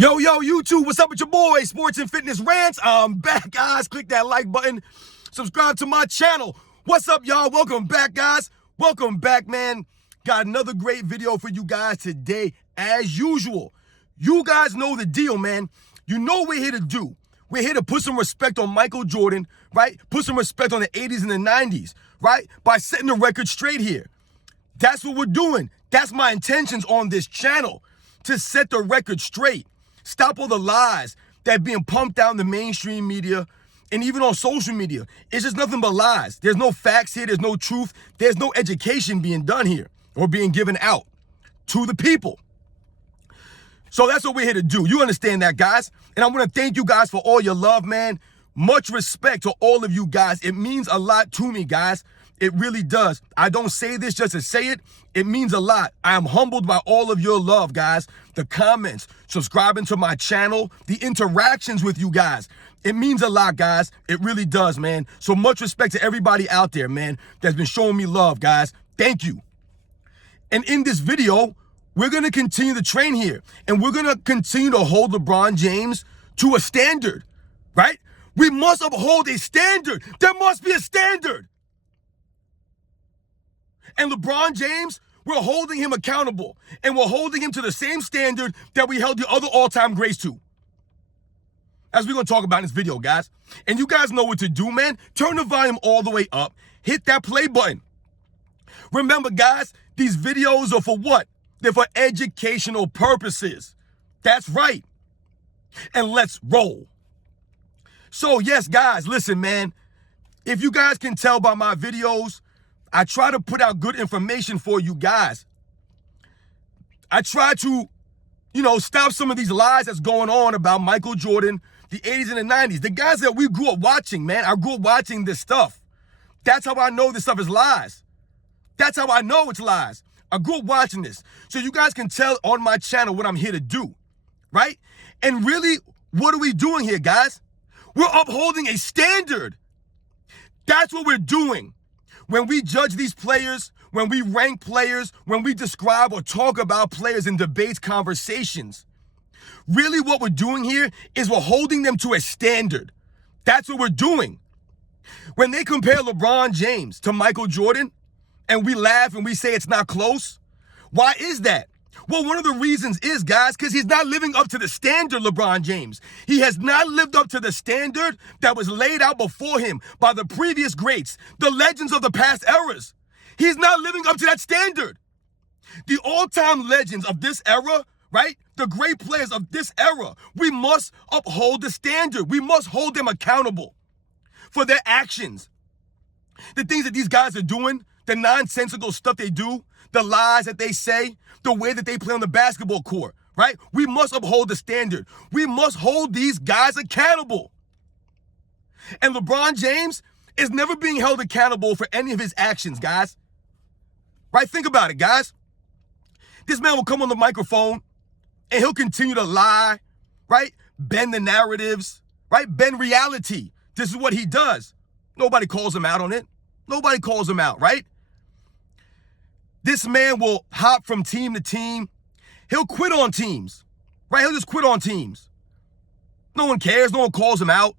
Yo, YouTube, what's up with your boy, Sports and Fitness Rants? I'm back, guys. Click that like button. Subscribe to my channel. What's up, y'all? Welcome back, guys. Welcome back, man. Got another great video for you guys today, as usual. You guys know the deal, man. You know what we're here to do. We're here to put some respect on Michael Jordan, right? Put some respect on the 80s and the 90s, right? By setting the record straight here. That's what we're doing. That's my intentions on this channel, to set the record straight. Stop all the lies that are being pumped down the mainstream media and even on social media. It's just nothing but lies. There's no facts here. There's no truth. There's no education being done here or being given out to the people. So that's what we're here to do. You understand that, guys? And I want to thank you guys for all your love, man. Much respect to all of you guys. It means a lot to me, guys. It really does. I don't say this just to say it. It means a lot. I am humbled by all of your love, guys. The comments, subscribing to my channel, the interactions with you guys. It means a lot, guys. It really does, man. So much respect to everybody out there, man, that's been showing me love, guys. Thank you. And in this video, we're going to continue the train here. And we're going to continue to hold LeBron James to a standard, right? We must uphold a standard. There must be a standard. And LeBron James, we're holding him accountable. And we're holding him to the same standard that we held the other all-time greats to. As we're going to talk about in this video, guys. And you guys know what to do, man. Turn the volume all the way up. Hit that play button. Remember, guys, these videos are for what? They're for educational purposes. That's right. And let's roll. So, yes, guys, listen, man. If you guys can tell by my videos, I try to put out good information for you guys. I try to, stop some of these lies that's going on about Michael Jordan, the 80s and the 90s. The guys that we grew up watching, man. I grew up watching this stuff. That's how I know this stuff is lies. That's how I know it's lies. I grew up watching this. So you guys can tell on my channel what I'm here to do, right? And really, what are we doing here, guys? We're upholding a standard. That's what we're doing. When we judge these players, when we rank players, when we describe or talk about players in debates, conversations, really what we're doing here is we're holding them to a standard. That's what we're doing. When they compare LeBron James to Michael Jordan, and we laugh and we say it's not close, why is that? Well, one of the reasons is, guys, because he's not living up to the standard, LeBron James. He has not lived up to the standard that was laid out before him by the previous greats, the legends of the past eras. He's not living up to that standard. The all-time legends of this era, right? The great players of this era, we must uphold the standard. We must hold them accountable for their actions. The things that these guys are doing, the nonsensical stuff they do, the lies that they say, the way that they play on the basketball court, right? We must uphold the standard. We must hold these guys accountable. And LeBron James is never being held accountable for any of his actions, guys. Right? Think about it, guys. This man will come on the microphone and he'll continue to lie, right? Bend the narratives, right? Bend reality. This is what he does. Nobody calls him out on it. Nobody calls him out, right? This man will hop from team to team. He'll quit on teams, right? He'll just quit on teams. No one cares. No one calls him out.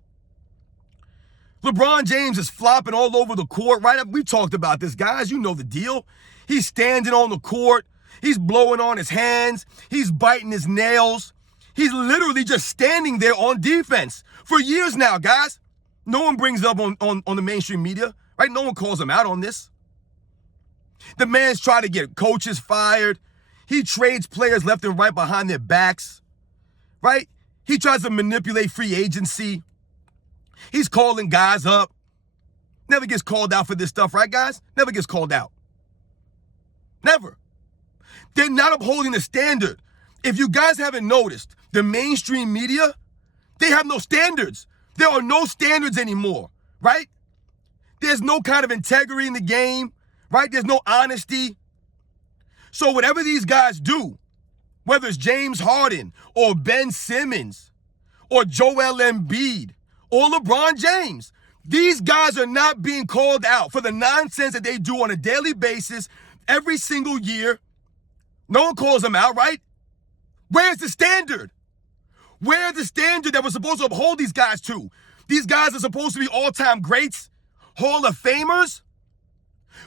LeBron James is flopping all over the court, right? We talked about this, guys. You know the deal. He's standing on the court. He's blowing on his hands. He's biting his nails. He's literally just standing there on defense for years now, guys. No one brings it up on the mainstream media, right? No one calls him out on this. The man's trying to get coaches fired. He trades players left and right behind their backs, right? He tries to manipulate free agency. He's calling guys up. Never gets called out for this stuff, right, guys? Never gets called out. Never. They're not upholding the standard. If you guys haven't noticed, the mainstream media, they have no standards. There are no standards anymore, right? There's no kind of integrity in the game. Right? There's no honesty. So whatever these guys do, whether it's James Harden or Ben Simmons or Joel Embiid or LeBron James, these guys are not being called out for the nonsense that they do on a daily basis every single year. No one calls them out, right? Where's the standard? Where's the standard that we're supposed to uphold these guys to? These guys are supposed to be all-time greats, Hall of Famers,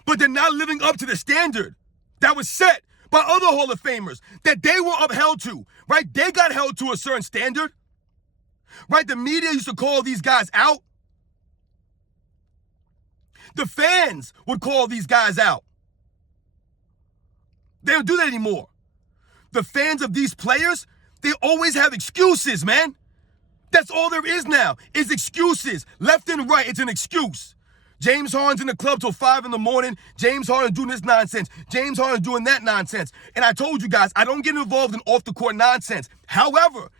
but they're not living up to the standard that was set by other Hall of Famers that they were upheld to, right? They got held to a certain standard, right? The media used to call these guys out. The fans would call these guys out. They don't do that anymore. The fans of these players, they always have excuses, man. That's all there is now, is excuses. Left and right, it's an excuse. James Harden's in the club till 5 in the morning. James Harden doing this nonsense. James Harden doing that nonsense. And I told you guys, I don't get involved in off-the-court nonsense. However,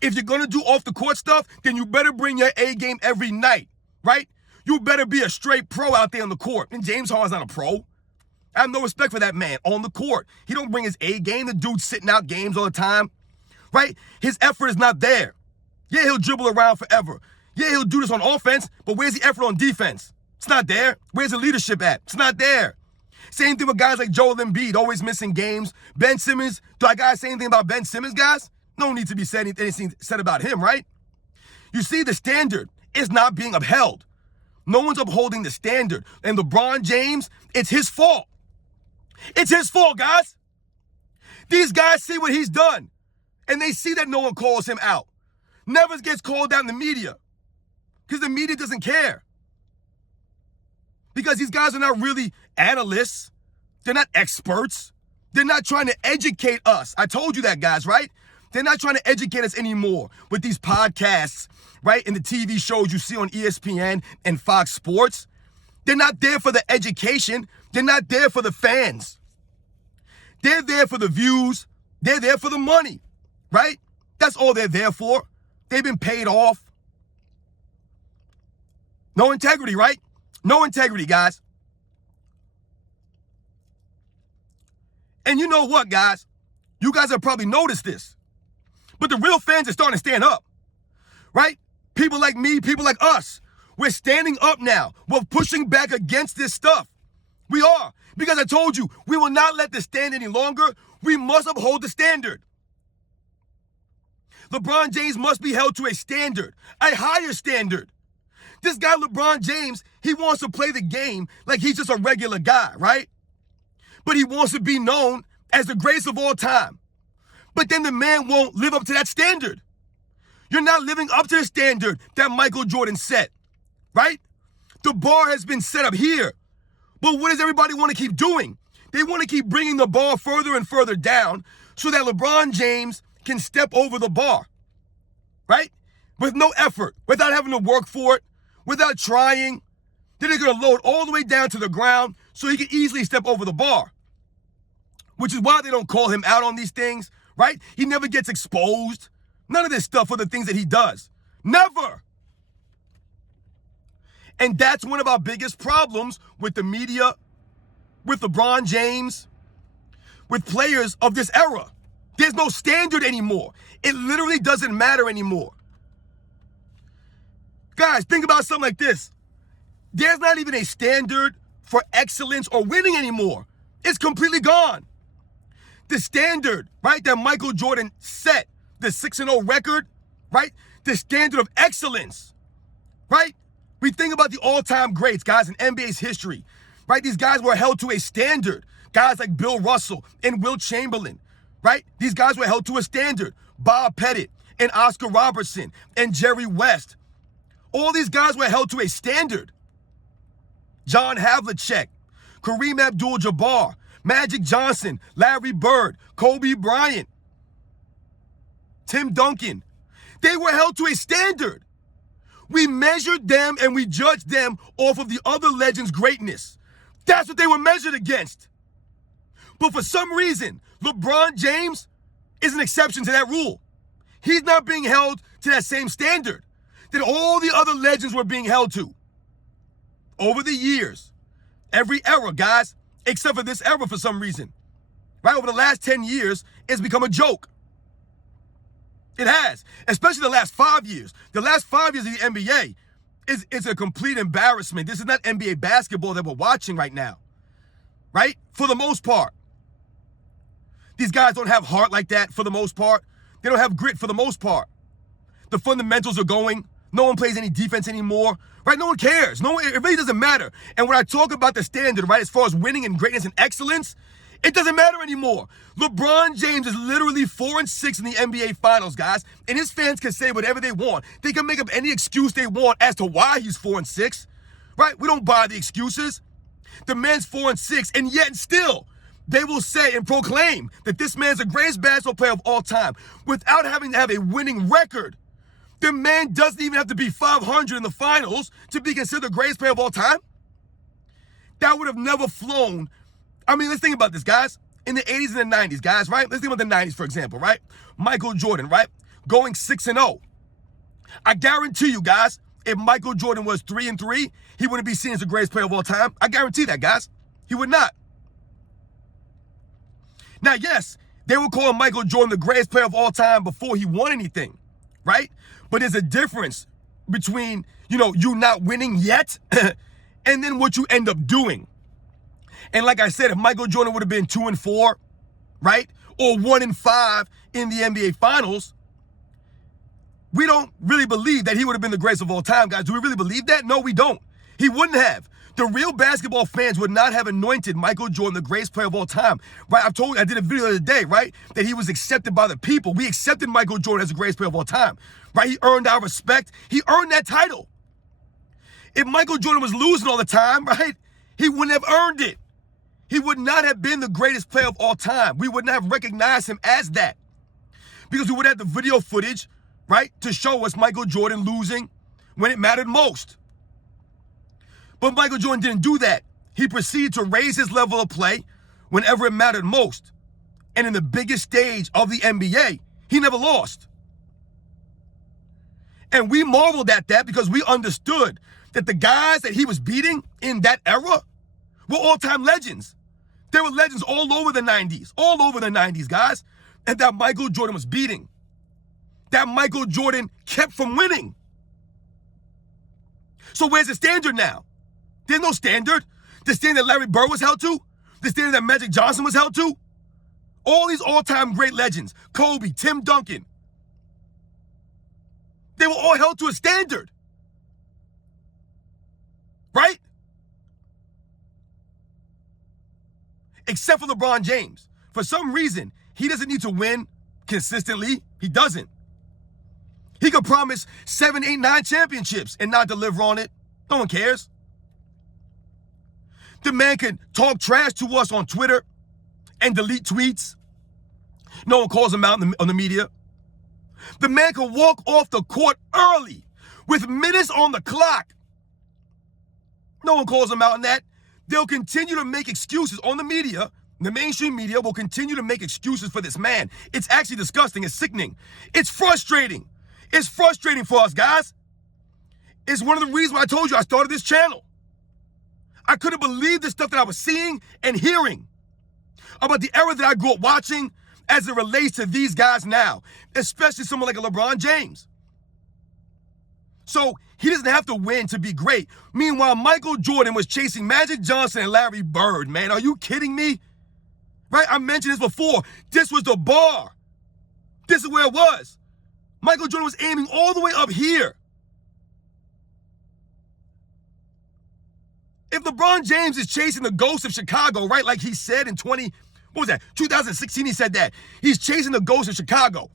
if you're going to do off-the-court stuff, then you better bring your A game every night, right? You better be a straight pro out there on the court. And James Harden's not a pro. I have no respect for that man on the court. He don't bring his A game. The dude's sitting out games all the time, right? His effort is not there. Yeah, he'll dribble around forever. Yeah, he'll do this on offense, but where's the effort on defense? It's not there. Where's the leadership at? It's not there. Same thing with guys like Joel Embiid, always missing games. Ben Simmons, do I gotta say anything about Ben Simmons, guys? No need to be said anything said about him, right? You see, the standard is not being upheld. No one's upholding the standard. And LeBron James, it's his fault. It's his fault, guys. These guys see what he's done, and they see that no one calls him out. Never gets called out in the media because the media doesn't care. Because these guys are not really analysts. They're not experts. They're not trying to educate us. I told you that, guys, right? They're not trying to educate us anymore with these podcasts, right? And the TV shows you see on ESPN and Fox Sports. They're not there for the education. They're not there for the fans. They're there for the views. They're there for the money, right? That's all they're there for. They've been paid off. No integrity, right? No integrity, guys. And you know what, guys? You guys have probably noticed this. But the real fans are starting to stand up, right? People like me, people like us. We're standing up now. We're pushing back against this stuff. We are. Because I told you, we will not let this stand any longer. We must uphold the standard. LeBron James must be held to a standard, a higher standard. This guy, LeBron James, he wants to play the game like he's just a regular guy, right? But he wants to be known as the greatest of all time. But then the man won't live up to that standard. You're not living up to the standard that Michael Jordan set, right? The bar has been set up here. But what does everybody want to keep doing? They want to keep bringing the bar further and further down so that LeBron James can step over the bar, right? With no effort, without having to work for it, without trying. Then they're going to load all the way down to the ground so he can easily step over the bar, which is why they don't call him out on these things, right? He never gets exposed. None of this stuff for the things that he does. Never. And that's one of our biggest problems with the media, with LeBron James, with players of this era. There's no standard anymore. It literally doesn't matter anymore. Guys, think about something like this. There's not even a standard for excellence or winning anymore. It's completely gone. The standard, right, that Michael Jordan set, the 6-0 record, right? The standard of excellence, right? We think about the all-time greats, guys, in NBA's history, right? These guys were held to a standard. Guys like Bill Russell and Wilt Chamberlain, right? These guys were held to a standard. Bob Pettit and Oscar Robertson and Jerry West. All these guys were held to a standard. John Havlicek, Kareem Abdul-Jabbar, Magic Johnson, Larry Bird, Kobe Bryant, Tim Duncan. They were held to a standard. We measured them and we judged them off of the other legends' greatness. That's what they were measured against. But for some reason, LeBron James is an exception to that rule. He's not being held to that same standard that all the other legends were being held to. Over the years, every era, guys, except for this era for some reason, right? Over the last 10 years, it's become a joke. It has, especially the last 5 years. The last 5 years of the NBA is a complete embarrassment. This is not NBA basketball that we're watching right now, right? For the most part. These guys don't have heart like that for the most part. They don't have grit for the most part. The fundamentals are going. No one plays any defense anymore, right? No one cares. It really doesn't matter. And when I talk about the standard, right, as far as winning and greatness and excellence, it doesn't matter anymore. LeBron James is literally 4-6 in the NBA Finals, guys. And his fans can say whatever they want. They can make up any excuse they want as to why he's 4-6, right? We don't buy the excuses. The man's 4-6, and yet still, they will say and proclaim that this man's the greatest basketball player of all time without having to have a winning record. The man doesn't even have to be 500 in the finals to be considered the greatest player of all time. That would have never flown. I mean, let's think about this, guys. In the 80s and the 90s, guys, right? Let's think about the 90s, for example, right? Michael Jordan, right? Going 6-0. I guarantee you, guys, if Michael Jordan was 3-3, he wouldn't be seen as the greatest player of all time. I guarantee that, guys. He would not. Now, yes, they would call Michael Jordan the greatest player of all time before he won anything, right? But there's a difference between, you not winning yet and then what you end up doing. And like I said, if Michael Jordan would have been 2-4, right? Or 1-5 in the NBA Finals, we don't really believe that he would have been the greatest of all time, guys. Do we really believe that? No, we don't. He wouldn't have. The real basketball fans would not have anointed Michael Jordan the greatest player of all time, right? I did a video the other day, right? That he was accepted by the people. We accepted Michael Jordan as the greatest player of all time, right? He earned our respect. He earned that title. If Michael Jordan was losing all the time, right? He wouldn't have earned it. He would not have been the greatest player of all time. We would not have recognized him as that because we would have the video footage, right, to show us Michael Jordan losing when it mattered most. But Michael Jordan didn't do that. He proceeded to raise his level of play whenever it mattered most. And in the biggest stage of the NBA, he never lost. And we marveled at that because we understood that the guys that he was beating in that era were all-time legends. There were legends all over the 90s, guys, and that Michael Jordan was beating. That Michael Jordan kept from winning. So where's the standard now? There's no standard. The standard that Larry Bird was held to, the standard that Magic Johnson was held to, all these all-time great legends, Kobe, Tim Duncan, they were all held to a standard. Right? Except for LeBron James. For some reason, he doesn't need to win consistently. He doesn't. He could promise 7, 8, 9 championships and not deliver on it. No one cares. The man can talk trash to us on Twitter and delete tweets. No one calls him out on the media. The man can walk off the court early with minutes on the clock. No one calls him out on that. They'll continue to make excuses on the media. The mainstream media will continue to make excuses for this man. It's actually disgusting. It's sickening. It's frustrating. It's frustrating for us, guys. It's one of the reasons why I told you I started this channel. I couldn't believe the stuff that I was seeing and hearing about the era that I grew up watching as it relates to these guys now, especially someone like a LeBron James. So he doesn't have to win to be great. Meanwhile, Michael Jordan was chasing Magic Johnson and Larry Bird, man. Are you kidding me? Right? I mentioned this before. This was the bar. This is where it was. Michael Jordan was aiming all the way up here. If LeBron James is chasing the ghost of Chicago, right, like he said in 2016, he said that. He's chasing the ghost of Chicago.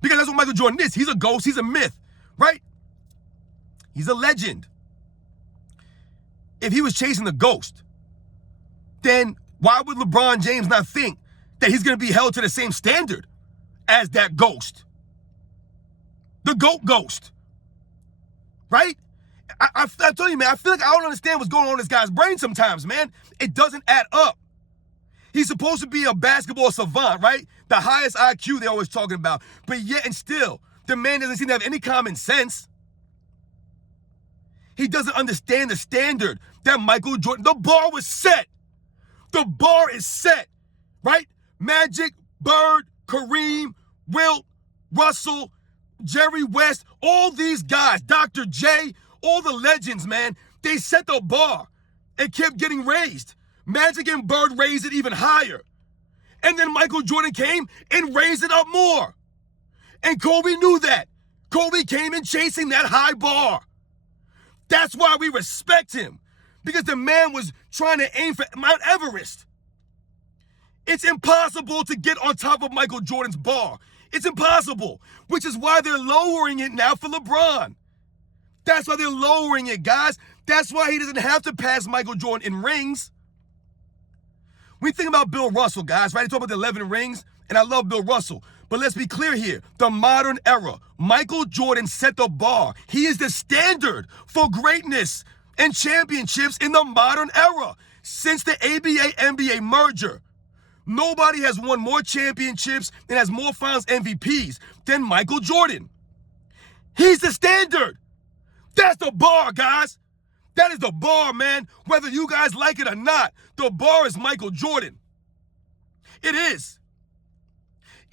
Because that's what Michael Jordan is. He's a ghost. He's a myth, right? He's a legend. If he was chasing the ghost, then why would LeBron James not think that he's going to be held to the same standard as that ghost? The GOAT ghost, right? I tell you, man, I feel like I don't understand what's going on in this guy's brain sometimes, man. It doesn't add up. He's supposed to be a basketball savant, right? The highest IQ they're always talking about. But yet and still, the man doesn't seem to have any common sense. He doesn't understand the standard that Michael Jordan, the bar was set. The bar is set, right? Magic, Bird, Kareem, Wilt, Russell, Jerry West, all these guys, Dr. J, all the legends, man, they set the bar and kept getting raised. Magic and Bird raised it even higher. And then Michael Jordan came and raised it up more. And Kobe knew that. Kobe came in chasing that high bar. That's why we respect him, because the man was trying to aim for Mount Everest. It's impossible to get on top of Michael Jordan's bar. It's impossible, which is why they're lowering it now for LeBron. That's why they're lowering it, guys. That's why he doesn't have to pass Michael Jordan in rings. We think about Bill Russell, guys, right? They talk about the 11 rings, and I love Bill Russell. But let's be clear here. The modern era, Michael Jordan set the bar. He is the standard for greatness and championships in the modern era. Since the ABA-NBA merger, nobody has won more championships and has more finals MVPs than Michael Jordan. He's the standard. That's the bar, guys. That is the bar, man. Whether you guys like it or not, the bar is Michael Jordan. It is.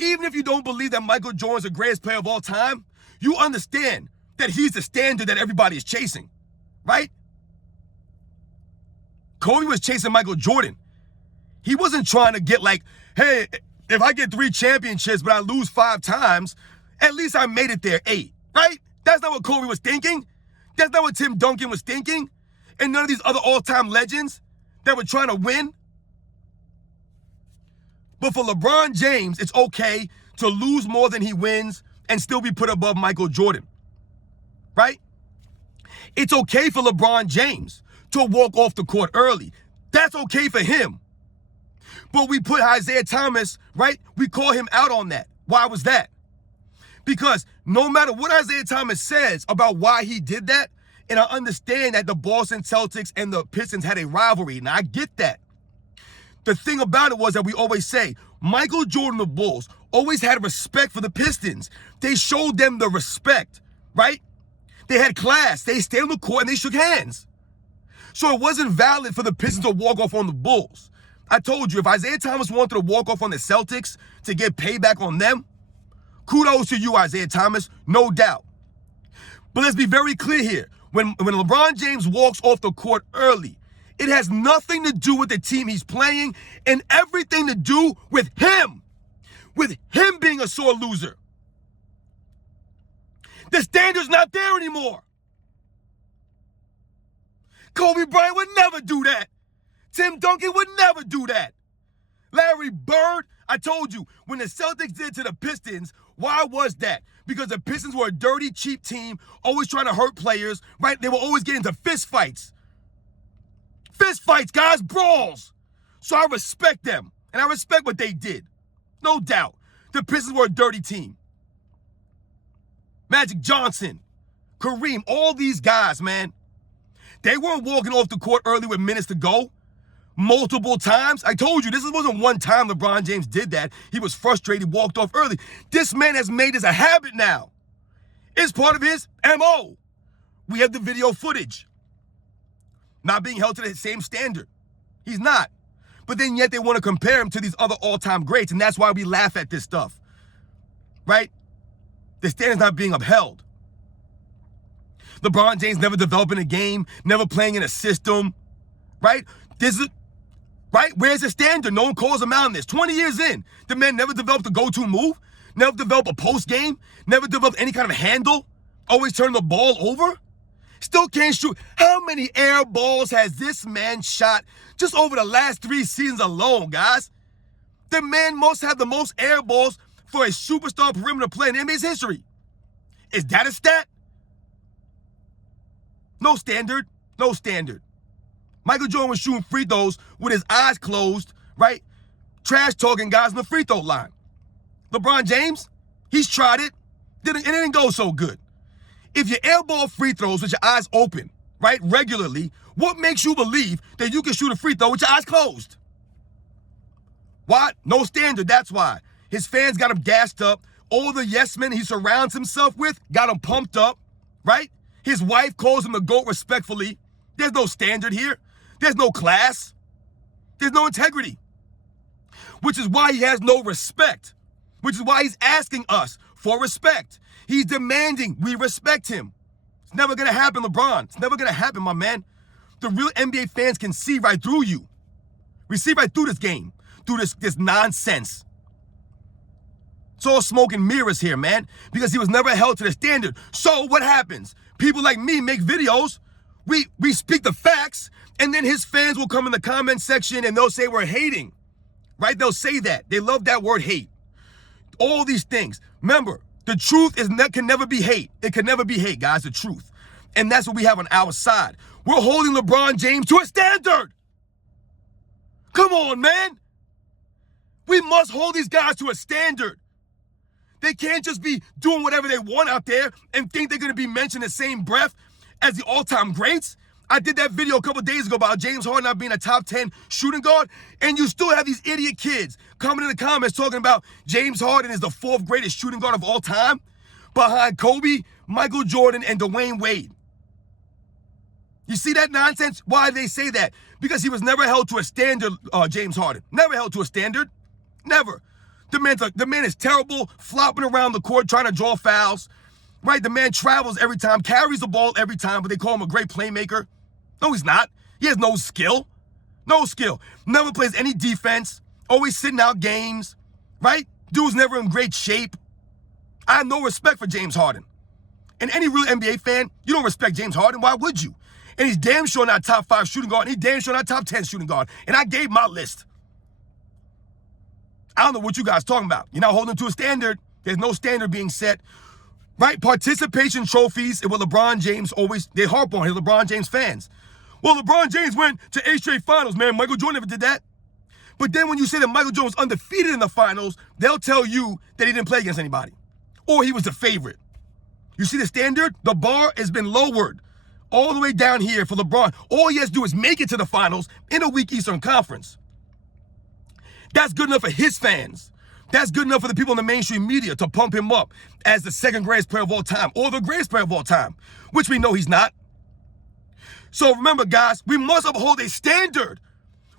Even if you don't believe that Michael Jordan is the greatest player of all time, you understand that he's the standard that everybody is chasing, right? Kobe was chasing Michael Jordan. He wasn't trying to get like, hey, if I get 3 championships but I lose 5 times, at least I made it there 8, right? That's not what Kobe was thinking. That's not what Tim Duncan was thinking. And none of these other all-time legends that were trying to win. But for LeBron James, it's okay to lose more than he wins and still be put above Michael Jordan, right? It's okay for LeBron James to walk off the court early. That's okay for him. But we put Isaiah Thomas, right? We call him out on that. Why was that? Because no matter what Isaiah Thomas says about why he did that, and I understand that the Boston Celtics and the Pistons had a rivalry, and I get that. The thing about it was that we always say, Michael Jordan, the Bulls, always had respect for the Pistons. They showed them the respect, right? They had class. They stayed on the court and they shook hands. So it wasn't valid for the Pistons to walk off on the Bulls. I told you, if Isaiah Thomas wanted to walk off on the Celtics to get payback on them, kudos to you, Isaiah Thomas, no doubt. But let's be very clear here. When LeBron James walks off the court early, it has nothing to do with the team he's playing and everything to do with him being a sore loser. The standard's not there anymore. Kobe Bryant would never do that. Tim Duncan would never do that. Larry Bird, I told you, when the Celtics did to the Pistons, why was that? Because the Pistons were a dirty, cheap team, always trying to hurt players, right? They were always getting into fist fights. Fist fights, guys, brawls. So I respect them, and I respect what they did. No doubt. The Pistons were a dirty team. Magic Johnson, Kareem, all these guys, man. They weren't walking off the court early with minutes to go. Multiple times. I told you, this wasn't one time LeBron James did that. He was frustrated, walked off early. This man has made this a habit now. It's part of his MO. We have the video footage. Not being held to the same standard. He's not. But then yet they want to compare him to these other all-time greats, and that's why we laugh at this stuff. Right? The standard's not being upheld. LeBron James never developing a game, never playing in a system. Right? Right? Where's the standard? No one calls him out on this. 20 years in, the man never developed a go-to move, never developed a post game, never developed any kind of handle, always turned the ball over, still can't shoot. How many air balls has this man shot just over the last 3 seasons alone, guys? The man must have the most air balls for a superstar perimeter player in NBA's history. Is that a stat? No standard. No standard. Michael Jordan was shooting free throws with his eyes closed, right? Trash talking guys on the free throw line. LeBron James, he's tried it. It didn't go so good. If you airball free throws with your eyes open, right, regularly, what makes you believe that you can shoot a free throw with your eyes closed? What? No standard, that's why. His fans got him gassed up. All the yes men he surrounds himself with got him pumped up, right? His wife calls him the GOAT respectfully. There's no standard here. There's no class. There's no integrity. Which is why he has no respect. Which is why he's asking us for respect. He's demanding we respect him. It's never going to happen, LeBron. It's never going to happen, my man. The real NBA fans can see right through you. We see right through this game, through this nonsense. It's all smoke and mirrors here, man, because he was never held to the standard. So what happens? People like me make videos. We speak the facts, and then his fans will come in the comment section and they'll say we're hating, right? They'll say that. They love that word hate. All these things. Remember, the truth can never be hate. It can never be hate, guys, the truth. And that's what we have on our side. We're holding LeBron James to a standard. Come on, man. We must hold these guys to a standard. They can't just be doing whatever they want out there and think they're going to be mentioned in the same breath as the all-time greats. I did that video a couple days ago about James Harden not being a top 10 shooting guard, and you still have these idiot kids coming in the comments talking about James Harden is the 4th greatest shooting guard of all time behind Kobe, Michael Jordan, and Dwayne Wade. You see that nonsense? Why do they say that? Because he was never held to a standard, James Harden. Never held to a standard. Never. The man is terrible, flopping around the court, trying to draw fouls. Right? The man travels every time, carries the ball every time, but they call him a great playmaker. No, he's not. He has no skill. No skill. Never plays any defense. Always sitting out games. Right? Dude's never in great shape. I have no respect for James Harden. And any real NBA fan, you don't respect James Harden. Why would you? And he's damn sure not top 5 shooting guard. And he's damn sure not top 10 shooting guard. And I gave my list. I don't know what you guys talking about. You're not holding him to a standard. There's no standard being set. Right? Participation trophies. It was LeBron James always, they harp on his LeBron James fans. Well, LeBron James went to 8 straight finals, man. Michael Jordan never did that. But then when you say that Michael Jordan was undefeated in the finals, they'll tell you that he didn't play against anybody. Or he was the favorite. You see the standard? The bar has been lowered all the way down here for LeBron. All he has to do is make it to the finals in a weak Eastern Conference. That's good enough for his fans. That's good enough for the people in the mainstream media to pump him up as the 2nd greatest player of all time or the greatest player of all time, which we know he's not. So remember, guys, we must uphold a standard.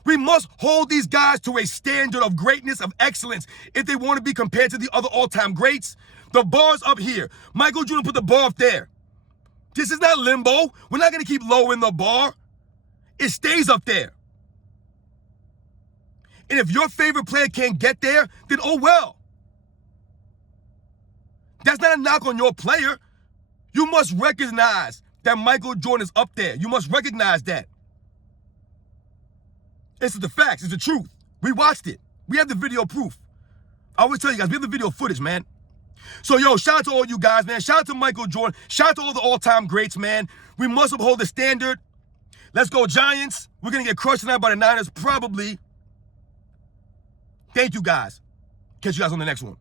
We must hold these guys to a standard of greatness, of excellence, if they want to be compared to the other all-time greats. The bar's up here. Michael Jordan put the bar up there. This is not limbo. We're not going to keep lowering the bar. It stays up there. And if your favorite player can't get there, then oh well. That's not a knock on your player. You must recognize that Michael Jordan is up there. You must recognize that. This is the facts. It's the truth. We watched it. We have the video proof. I always tell you guys, we have the video footage, man. So, yo, shout out to all you guys, man. Shout out to Michael Jordan. Shout out to all the all-time greats, man. We must uphold the standard. Let's go, Giants. We're going to get crushed tonight by the Niners, probably. Thank you, guys. Catch you guys on the next one.